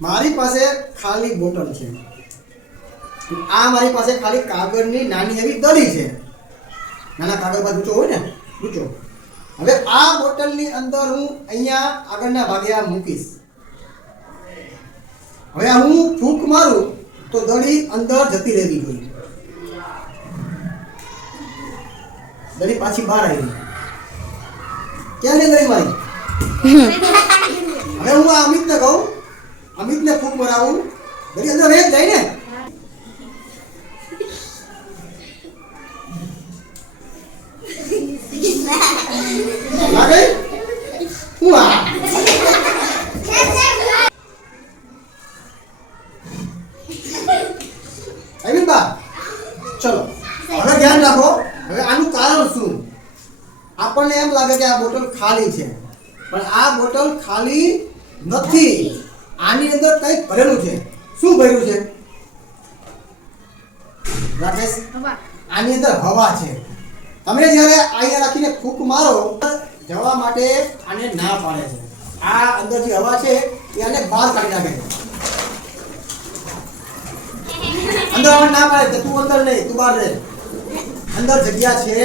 મારી પાસે ખાલી બોટલ છે, આ મારી પાસે ખાલી કાગળની નાની એવી દડી છે, નાના કાગળ પર ઊંચો હોય ને ઊંચો. હવે આ બોટલની અંદર હું અહીંયા આગળના ભાગે આ મૂકીશ. હવે હું ફૂંક મારું તો દડી અંદર જતી રહેવી જોઈએ, દડી પાછી બહાર આવી. ક્યાં છે દડી મારી? હવે હું આ અમિતને કહું, અમિતને ફૂંક મરાવું, દડી અંદર વહી જાય ને. લાગે હું આ અમિતબા ચલો હવે ધ્યાન રાખો. હવે આનું કારણ શું? આપણને એમ લાગે કે આ બોટલ ખાલી છે, પણ આ બોટલ ખાલી નથી. આની અંદર કંઈક ભરેલું છે. શું ભર્યું છે રાકેશ? આની અંદર હવા છે. તમે જ્યારે અહીંયા રાખીને ફૂંક મારો જવા માટે આને ના પાડે છે. આ અંદર જે હવા છે એ આને બહાર કાઢી નાખે છે. અંદર આવવા ના પાડે કે તું અંદર નહીં, તું બહાર રહે. અંદર જગ્યા છે